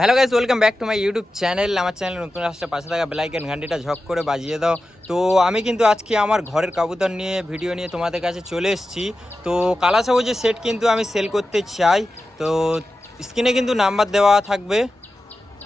Hello guys welcome back to my YouTube channel আমার channel নতুন আসলে পাশে থাকা বেলাইকেন ঘন্টিটা ঝক করে বাজিয়ে দাও। তো আমি কিন্তু আজকে আমার ঘরের কবুতর নিয়ে ভিডিও নিয়ে তোমাদের কাছে চলে এসেছি। তো কালা সবুজের সেট কিন্তু আমি সেল করতে চাই। তো স্ক্রিনে কিন্তু নাম্বার দেওয়া থাকবে।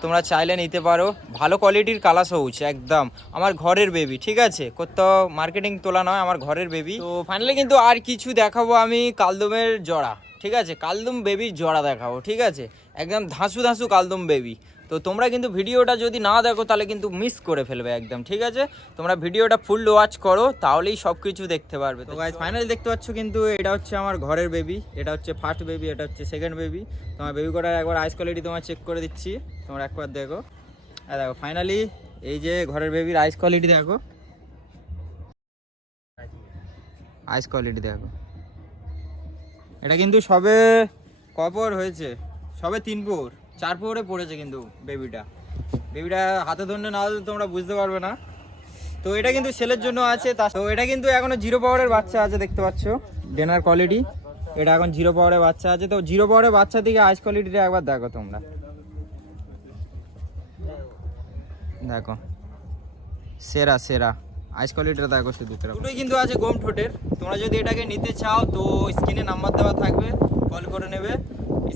তোমরা চাইলে নিতে পারো। ভালো কোয়ালিটির কালা সবুজ, একদম। আমার ঘরের বেবি ঠিক আছে? কোথাও মার্কেটিং তোলা নয়, আমার ঘরের বেবি তো ফাইনালি কিন্তু আর কিছু দেখাবো আমি কালদমের জড়া, ঠিক আছে? কালদম বেবির জড়া দেখাবো, ঠিক আছে? একদম ধাঁসু ধাঁসু কালদম বেবি তো তোমরা কিন্তু ভিডিওটা যদি না দেখো, তাহলে কিন্তু মিস করে ফেলবে একদম, ঠিক আছে? তোমরা ভিডিওটা ফুল ওয়াচ করো, তাহলেই সব কিছু দেখতে পারবে। তো গাইজ ফাইনালি দেখতে পাচ্ছ কিন্তু এটা হচ্ছে আমার ঘরের বেবি এটা হচ্ছে ফার্স্ট বেবি এটা হচ্ছে সেকেন্ড বেবি তোমার বেবি করার একবার আইস কোয়ালিটি তোমার চেক করে দিচ্ছি, তোমরা একবার দেখো। আর দেখো ফাইনালি এই যে ঘরের বেবির আইস কোয়ালিটি দেখো। আইস কোয়ালিটি দেখো। এটা কিন্তু সবে কপর হয়েছে। সবে তিন পোর, চার পোরে পড়েছে কিন্তু বেবিটা বেবিটা হাতে ধরলে না হলে তোমরা বুঝতে পারবে না। তো এটা কিন্তু সেলের জন্য আছে, তা তো এটা কিন্তু এখনও জিরো পাওয়ারের বাচ্চা আছে, দেখতে পাচ্ছ? ডেনার কোয়ালিটি এটা এখন জিরো পাওয়ারের বাচ্চা আছে। তো জিরো পাওয়ারের বাচ্চা থেকে আইস কোয়ালিটিটা একবার দেখো তোমরা। দেখো। সেরা সেরা। আইস কোয়ালিটিটা দেখো শুধু দুটোই কিন্তু আছে গোম ঠোঁটের। তোমরা যদি এটাকে নিতে চাও, তো স্ক্রিনে নাম্বার দেওয়া থাকবে কল করে নেবে।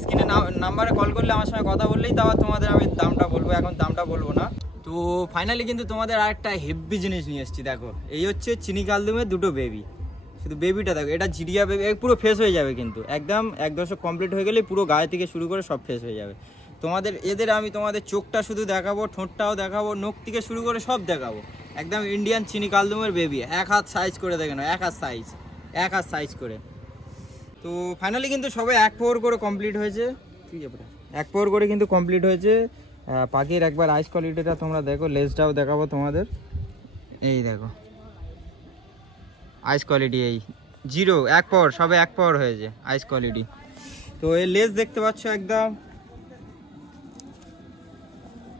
স্ক্রিনে নাম্বারে কল করলে আমার সঙ্গে কথা বললেই তাও তোমাদের আমি দামটা বলব, এখন দামটা বলব না। তো ফাইনালি কিন্তু তোমাদের আরেকটা হেভি জিনিস নিয়ে এসেছি, দেখো। এই হচ্ছে চিনি কালদুমের দুটো বেবি শুধু বেবিটা দেখো, এটা জিরিয়া বেবি পুরো ফ্রেশ হয়ে যাবে কিন্তু। একদম এক দশক কমপ্লিট হয়ে গেলে পুরো গায়ে থেকে শুরু করে সব ফ্রেশ হয়ে যাবে। তোমাদের, এদের আমি তোমাদের চোখটা শুধু দেখাবো, ঠোঁটটাও দেখাবো, নখ থেকে শুরু করে সব দেখাবো। একদম ইন্ডিয়ান চিনি কালদুমের বেবি এক হাত সাইজ করে দেখে নাও, এক হাত সাইজ এক হাত সাইজ করে। তো ফাইনালি কিন্তু সবাই এক ফোর করে কমপ্লিট হয়েছে। এক ফোর করে কিন্তু কমপ্লিট হয়েছে। পাখির একবার আইস কোয়ালিটিটা তোমরা দেখো, লেজটাও দেখাবো তোমাদের। এই দেখো। আইস কোয়ালিটি এই। জিরো এক পাওয়ার সবে এক পাওয়ার হয়েছে আইস কোয়ালিটি তো এই লেজ দেখতে পাচ্ছ একদম।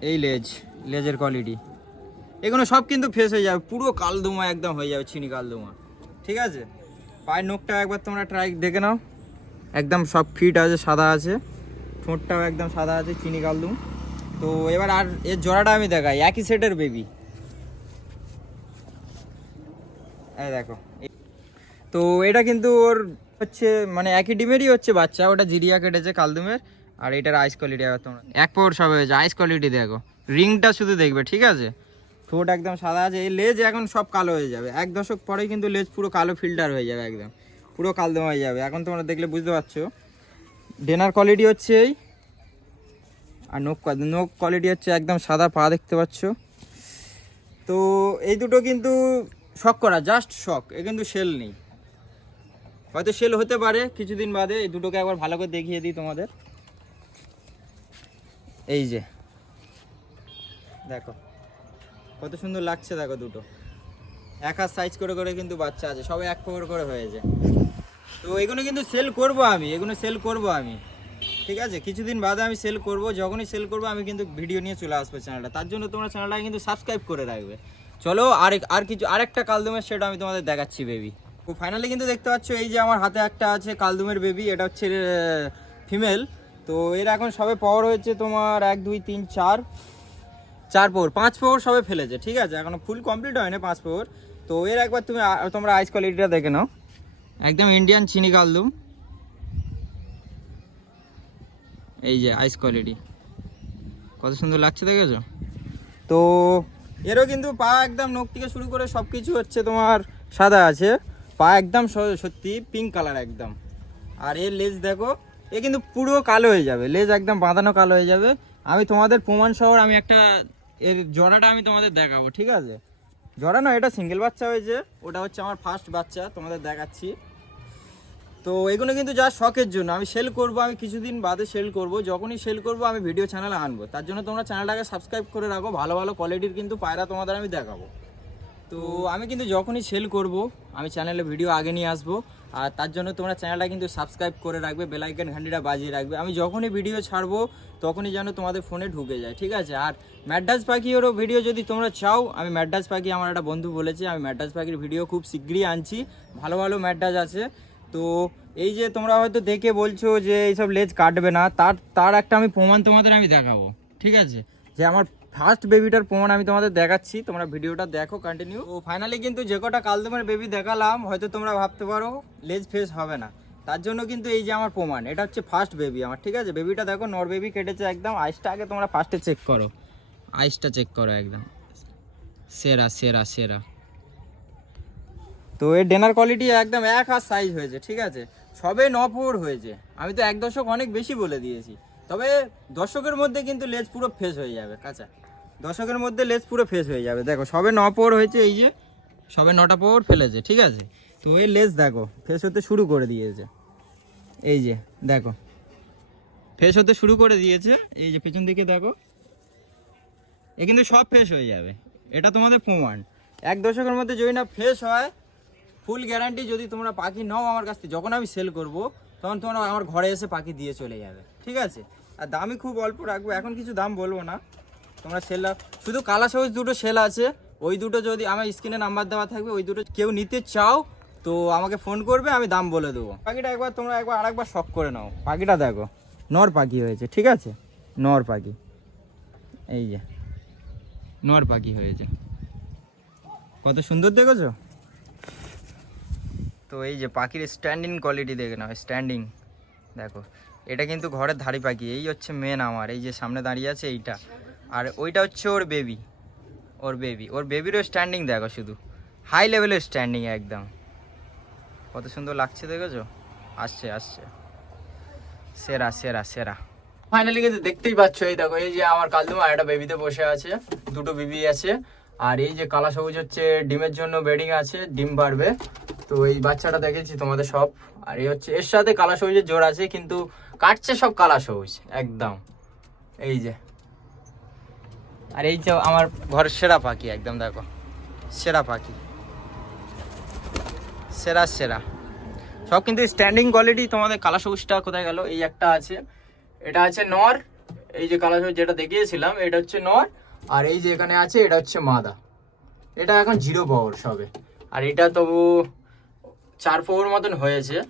এই লেজ, লেজের কোয়ালিটি এগুলো সব কিন্তু ফ্রেশ হয়ে যাবে, পুরো কালদুমা একদম হয়ে যাবে চিনি কালদুমা। ঠিক আছে? পায়ের নখটা একবার তোমরা ট্রাই দেখে নাও। একদম সব ফিট আছে, সাদা আছে। ঠোঁটটাও একদম সাদা আছে, চিনি কালদুম। তো এবার আর এর জোড়াটা আমি দেখাই, একই সেটের বেবি এই দেখো তো এটা কিন্তু ওর হচ্ছে মানে একই ডিমেরই হচ্ছে বাচ্চা, ওটা জিরিয়া কেটেছে কালদুমের। আর এটার আইস কোয়ালিটি আবার তোমরা এক পাওয়ার সব হয়েছে আইস কোয়ালিটি দেখো। রিংটা শুধু দেখবে, ঠিক আছে? ঠোঁট একদম সাদা আছে, এই লেজ এখন সব কালো হয়ে যাবে। এক দশক পরে কিন্তু লেজ পুরো কালো ফিল্টার হয়ে যাবে একদম। পুরো কালদম হয়ে যাবে। এখন তোমরা দেখলে বুঝতে পারছ। ডেনার কোয়ালিটি হচ্ছে এই। আর নোক নোক কোয়ালিটি হচ্ছে একদম সাদা পা দেখতে পাচ্ছ। তো এই দুটো কিন্তু শখ করা জাস্ট শখ এ কিন্তু সেল নেই। হয়তো সেল হতে পারে কিছুদিন বাদে। এই দুটোকে একবার ভালো করে দেখিয়ে দিই তোমাদের। এই যে। দেখো। কত সুন্দর লাগছে দেখো দুটো। এক হাত সাইজ করে করে কিন্তু বাচ্চা আছে সবাই এক খবর করে হয়েছে। তো এগুলো কিন্তু সেল করব আমি, এগুলো সেল করব আমি। ঠিক আছে? কিছুদিন বাদে আমি সেল করব, যখনই সেল করব আমি কিন্তু ভিডিও নিয়ে চলে আসব চ্যানেলটা তার জন্য তোমরা চ্যানেলটাকে কিন্তু সাবস্ক্রাইব করে রাখবে। চলো, আর আর কিছু আরেকটা কালদমের সেটা আমি তোমাদের দেখাচ্ছি বেবি তো ফাইনালি কিন্তু দেখতে পাচ্ছ, এই যে আমার হাতে একটা আছে কালদমের বেবি এটা হচ্ছে ফিমেল তো এর এখন সবে পাওয়ার হয়েছে তোমার এক, দুই, তিন, চার। চার পোর পাঁচ পোর সবে ফেলেছে, ঠিক আছে? এখনও ফুল কমপ্লিট হয়নি পাঁচ পোর তো এর একবার তুমি তোমরা আইস কোয়ালিটিটা দেখে নাও। একদম ইন্ডিয়ান চিনি কালদুম। এই যে আইস কোয়ালিটি কত সুন্দর লাগছে দেখেছ? তো এরও কিন্তু পা একদম নখ থেকে শুরু করে সব কিছু হচ্ছে তোমার সাদা আছে। পা একদম সত্যি পিঙ্ক কালার একদম। আর এর লেজ দেখো, এ কিন্তু পুরো কালো হয়ে যাবে। লেজ একদম বাঁধানো কালো হয়ে যাবে। আমি তোমাদের প্রমাণ সহ আমি একটা এর জোড়াটা আমি তোমাদের দেখাবো, ঠিক আছে? জোড়া না, এটা সিঙ্গেল বাচ্চা হয়েছে। ওটা হচ্ছে আমার ফার্স্ট বাচ্চা, তোমাদের দেখাচ্ছি। তো এগুলো কিন্তু যা শখের জন্য, আমি সেল করব, আমি কিছুদিন বাদে সেল করব। যখনই সেল করব, আমি ভিডিও চ্যানেলে আনব। তার জন্য তোমরা চ্যানেলটাকে সাবস্ক্রাইব করে রাখো, ভালো ভালো কোয়ালিটির কিন্তু পায়রা তোমাদের আমি দেখাবো। তো আমি কিন্তু যখনই সেল করব, আমি চ্যানেলে ভিডিও আগে নিয়ে আসব। আর তার জন্য তোমরা চ্যানেলটা কিন্তু সাবস্ক্রাইব করে রাখবে বেলাইকন ঘন্টিটা বাজিয়ে রাখবে। আমি যখনই ভিডিও ছাড়বো, তখনই যেন তোমাদের ফোনে ঢুকে যায়, ঠিক আছে? আর ম্যাড্রাস পাখিরও ভিডিও যদি তোমরা চাও, আমি ম্যাড্রাস পাখি আমার একটা বন্ধু বলেছে, আমি ম্যাড্রাস পাখির ভিডিও খুব শীঘ্রই আনছি, ভালো ভালো ম্যাডাস আছে। তো এই যে তোমরা হয়তো দেখে বলছো যে এইসব লেজ কাটবে না, তার তার একটা আমি প্রমাণ তোমাদের আমি দেখাবো, ঠিক আছে? যে আমার ফার্স্ট বেবিটার প্রমাণ আমি তোমাদের দেখাচ্ছি, তোমরা ভিডিওটা দেখো কন্টিনিউ ও ফাইনালি কিন্তু যে কটা কালদমের বেবি দেখালাম, হয়তো তোমরা ভাবতে পারো, লেজ ফেস হবে না। তার জন্য কিন্তু এই যে আমার প্রমাণ, এটা হচ্ছে ফার্স্ট বেবি আমার, ঠিক আছে? বেবিটা দেখো, নর বেবি কেটেছে একদম আইসটা আগে তোমরা ফার্স্টে চেক করো। আইসটা চেক করো একদম। সেরা সেরা সেরা। তো এর ডেনার কোয়ালিটি একদম এক হাত সাইজ হয়েছে, ঠিক আছে? সবে ন ফোর হয়েছে। আমি তো এক দশক অনেক বেশি বলে দিয়েছি। তবে দশকের মধ্যে কিন্তু লেজ পুরো ফেস হয়ে যাবে, কাঁচা। দশকের মধ্যে লেজ পুরো ফেস হয়ে যাবে। দেখো, সবে ন পোর হয়েছে, এই যে সবে নটা পোর ফেলেছে, ঠিক আছে? তো এই লেজ দেখো ফেস হতে শুরু করে দিয়েছে। এই যে, দেখো ফেস হতে শুরু করে দিয়েছে। এই যে, পেছন দিকে দেখো, এ কিন্তু সব ফ্রেশ হয়ে যাবে। এটা তোমাদের প্রমাণ। এক দশকের মধ্যে যদি না ফ্রেশ হয় ফুল গ্যারান্টি যদি তোমরা পাখি নাও আমার কাছ থেকে, যখন আমি সেল করব, তখন তোমরা আমার ঘরে এসে পাখি দিয়ে চলে যাবে, ঠিক আছে? আর দামই খুব অল্প রাখব, এখন কিছু দাম বলব না। তোমরা সেল শুধু কালা সবুজ দুটো সেল আছে। ওই দুটো যদি আমার স্ক্রিনে নাম্বার দেওয়া থাকবে, ওই দুটো কেউ নিতে চাও, তো আমাকে ফোন করবে, আমি দাম বলে দেবো। পাখিটা একবার তোমরা একবার আরেকবার শখ করে নাও। পাখিটা দেখো, নর পাখি হয়েছে, ঠিক আছে? নর পাখি। এই যে, নর পাখি হয়েছে। কত সুন্দর দেখেছ? তো এই যে পাখির স্ট্যান্ডিং কোয়ালিটি দেখে নাও স্ট্যান্ডিং দেখো, এটা কিন্তু ঘরের ধাড়ি পাখি, এই হচ্ছে মেন আমার, এই যে সামনে দাঁড়িয়ে আছে, এইটা। আর ওইটা হচ্ছে ওর বেবি ওর বেবি ওর বেবিরও স্ট্যান্ডিং দেখো শুধু। হাই লেভেলের স্ট্যান্ডিং একদম। কত সুন্দর লাগছে দেখেছ? আসছে আসছে। সেরা সেরা সেরা। ফাইনালি কিন্তু দেখতেই পাচ্ছ, এই দেখো, এই যে আমার কালদুমা একটা বেবিতে বসে আছে, দুটো বেবি আছে, আর এই যে কালা সবুজ হচ্ছে, ডিমের জন্য বেডিং আছে, ডিম পারবে। তো এই বাচ্চাটা দেখেছি তোমাদের সব। আর এই হচ্ছে, এর সাথে কালা সবুজের জোর আছে, কিন্তু কাটছে সব কালা সবুজ, একদম। এই যে। আর এই যে আমার ঘরের সেরা পাখি, একদম দেখো। সেরা পাখি। সেরা সেরা। সব কিন্তু স্ট্যান্ডিং কোয়ালিটি তোমাদের কালা সবুজটা কোথায় গেল? এই একটা আছে। এটা আছে নর। এই যে কালা সবুজ যেটা দেখিয়েছিলাম, এটা হচ্ছে নর। আর এই যে এখানে আছে, এটা হচ্ছে মাদা। এটা এখন জিরো পাওয়ার সবে। আর এটা তবু চার পাওয়ার মতন হয়েছে।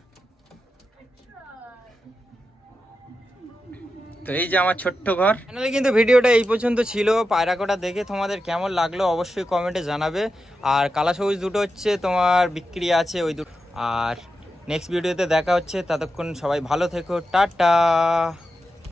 তো এই যে আমার ছোট্ট ঘর। কিন্তু ভিডিওটা এই পর্যন্ত ছিল। পায়রা কটা দেখে তোমাদের কেমন লাগল অবশ্যই কমেন্টে জানাবে। আর কালা সবুজ দুটো হচ্ছে তোমার বিক্রি আছে ওই দুটো আর নেক্সট ভিডিওতে দেখা হচ্ছে। ততক্ষণ সবাই ভালো থেকো। টাটা!